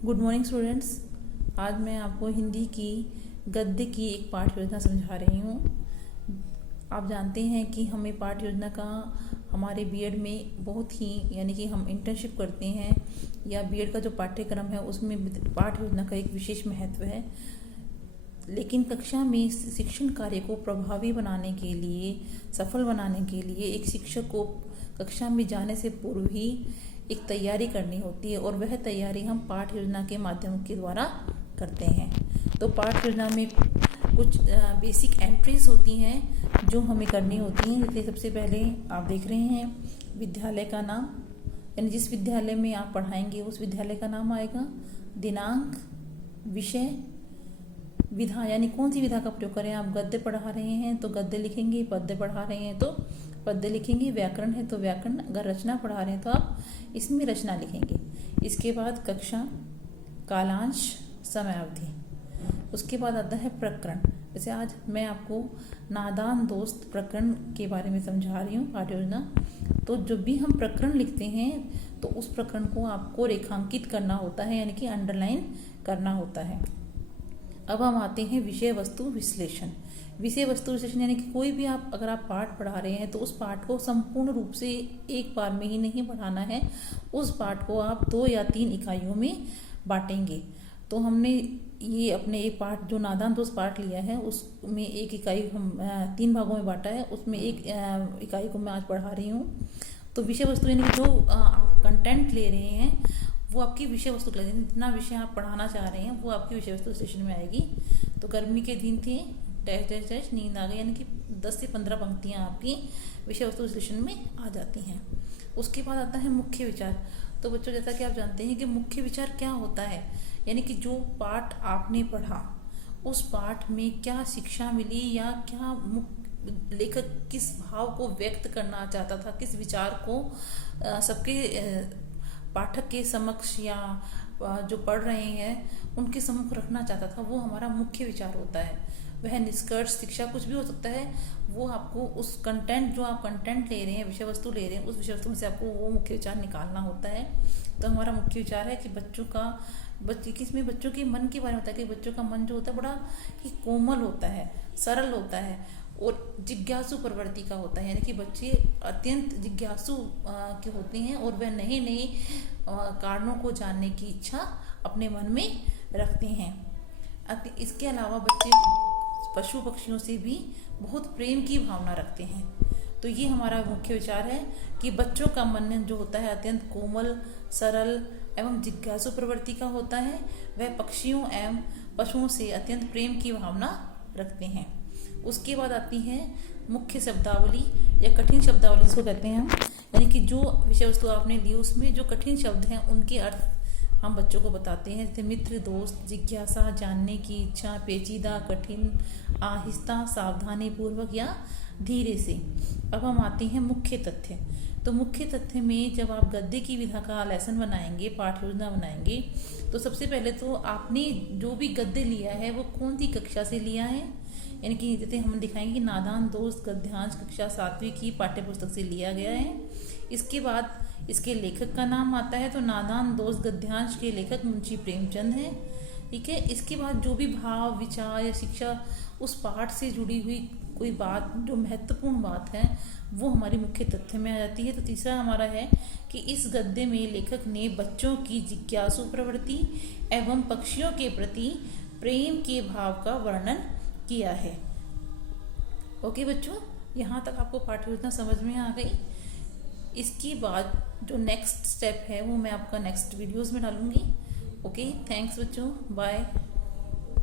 Good morning students. आज मैं आपको हिंदी की गद्य की एक पाठ योजना समझा रही हूँ। आप जानते हैं कि हमें पाठ योजना का हमारे बीएड में बहुत ही यानी कि हम इंटर्नशिप करते हैं या बीएड का जो पाठ्यक्रम है उसमें पाठ योजना का एक विशेष महत्व है। लेकिन कक्षा में शिक्षण कार्य को प्रभावी बनाने के लिए, सफल बनाने के लिए एक शिक्षक को कक्षा में जाने से पूर्व ही एक तैयारी करनी होती है और वह तैयारी हम पाठ योजना के माध्यम के द्वारा करते हैं। तो पाठ योजना में कुछ बेसिक एंट्रीज होती हैं जो हमें करनी होती हैं। जैसे सबसे पहले आप देख रहे हैं विद्यालय का नाम, यानी जिस विद्यालय में आप पढ़ाएंगे उस विद्यालय का नाम आएगा। दिनांक, विषय, विधा यानी कौन सी विधा का प्रयोग करें। आप गद्य पढ़ा रहे हैं तो गद्य लिखेंगे, पद्य पढ़ा रहे हैं तो पद्य लिखेंगे, व्याकरण है तो व्याकरण, अगर रचना पढ़ा रहे हैं तो आप इसमें रचना लिखेंगे। इसके बाद कक्षा, कालांश, समयावधि। उसके बाद आता है प्रकरण। जैसे आज मैं आपको नादान दोस्त प्रकरण के बारे में समझा रही हूँ पाठ योजना। तो जब भी हम प्रकरण लिखते हैं तो उस प्रकरण को आपको रेखांकित करना होता है, यानी कि अंडरलाइन करना होता है। अब हम आते हैं विषय वस्तु विश्लेषण। विषय वस्तु विश्लेषण यानी कि कोई भी आप अगर आप पाठ पढ़ा रहे हैं तो उस पाठ को संपूर्ण रूप से एक बार में ही नहीं पढ़ाना है। उस पाठ को आप 2 या 3 इकाइयों में बांटेंगे। तो हमने ये अपने एक पाठ जो नादान दोस्त पाठ लिया है उसमें एक इकाई हम 3 भागों में बांटा है, उसमें एक इकाई को मैं आज पढ़ा रही हूँ। तो विषय वस्तु यानी कि जो आप कंटेंट ले रहे हैं वो आपकी विषय वस्तु क्लास, जितना विषय आप पढ़ाना चाह रहे हैं वो आपकी विषय वस्तु सेशन में आएगी। तो गर्मी के दिन थे, डैश डैश डैश नींद आ गई, यानी कि 10 से 15 पंक्तियाँ आपकी विषय वस्तु विश्लेषण में आ जाती हैं। उसके बाद आता है मुख्य विचार। तो बच्चों, जैसा कि आप जानते हैं कि मुख्य विचार क्या होता है, यानी कि जो पाठ आपने पढ़ा उस पाठ में क्या शिक्षा मिली या क्या लेखक किस भाव को व्यक्त करना चाहता था, किस विचार को सबके पाठक के समक्ष या जो पढ़ रहे हैं उनके सम्मुख रखना चाहता था, वो हमारा मुख्य विचार होता है। वह निष्कर्ष, शिक्षा, कुछ भी हो सकता है। वो आपको उस कंटेंट, जो आप कंटेंट ले रहे हैं, विषय वस्तु ले रहे हैं, उस विषय वस्तु में से आपको वो मुख्य विचार निकालना होता है। तो हमारा मुख्य विचार है कि इसमें बच्चों के मन के बारे में होता है कि बच्चों का मन जो होता है बड़ा ही कोमल होता है, सरल होता है और जिज्ञासु प्रवृत्ति का होता है। यानी कि बच्चे अत्यंत जिज्ञासु के होते हैं और वह नए नए कारणों को जानने की इच्छा अपने मन में रखते हैं। इसके अलावा बच्चे पशु पक्षियों से भी बहुत प्रेम की भावना रखते हैं। तो ये हमारा मुख्य विचार है कि बच्चों का मन जो होता है अत्यंत कोमल, सरल एवं जिज्ञासु प्रवृत्ति का होता है। वह पक्षियों एवं पशुओं से अत्यंत प्रेम की भावना रखते हैं। उसके बाद आती है मुख्य शब्दावली या कठिन शब्दावली जिसको कहते हैं हम, यानी कि जो विषय वस्तु आपने ली उसमें जो कठिन शब्द हैं उनके अर्थ हम बच्चों को बताते हैं। जैसे मित्र, दोस्त, जिज्ञासा, जानने की इच्छा, पेचीदा, कठिन, आहिस्ता, सावधानी पूर्वक या धीरे से। अब हम आते हैं मुख्य तथ्य। तो मुख्य तथ्य में जब आप गद्य की विधा का लेसन बनाएंगे, पाठ योजना बनाएंगे, तो सबसे पहले तो आपने जो भी गद्य लिया है वो कौन सी कक्षा से लिया है। यानी कि जैसे हम दिखाएंगे कि नादान दोस्त गद्यांश कक्षा 7वीं की पाठ्य पुस्तक से लिया गया है। इसके बाद इसके लेखक का नाम आता है, तो नादान दोस्त गद्यांश के लेखक मुंशी प्रेमचंद हैं। ठीक है। इसके बाद जो भी भाव, विचार या शिक्षा उस पाठ से जुड़ी हुई कोई बात, जो महत्वपूर्ण बात है, वो हमारी मुख्य तथ्य में आ जाती है। तो तीसरा हमारा है कि इस गद्य में लेखक ने बच्चों की जिज्ञासु प्रवृत्ति एवं पक्षियों के प्रति प्रेम के भाव का वर्णन किया है। ओके बच्चों, यहाँ तक आपको पाठ्य योजना समझ में आ गई। इसके बाद जो नेक्स्ट स्टेप है वो मैं आपका नेक्स्ट वीडियोस में डालूंगी। ओके, थैंक्स बच्चों, बाय।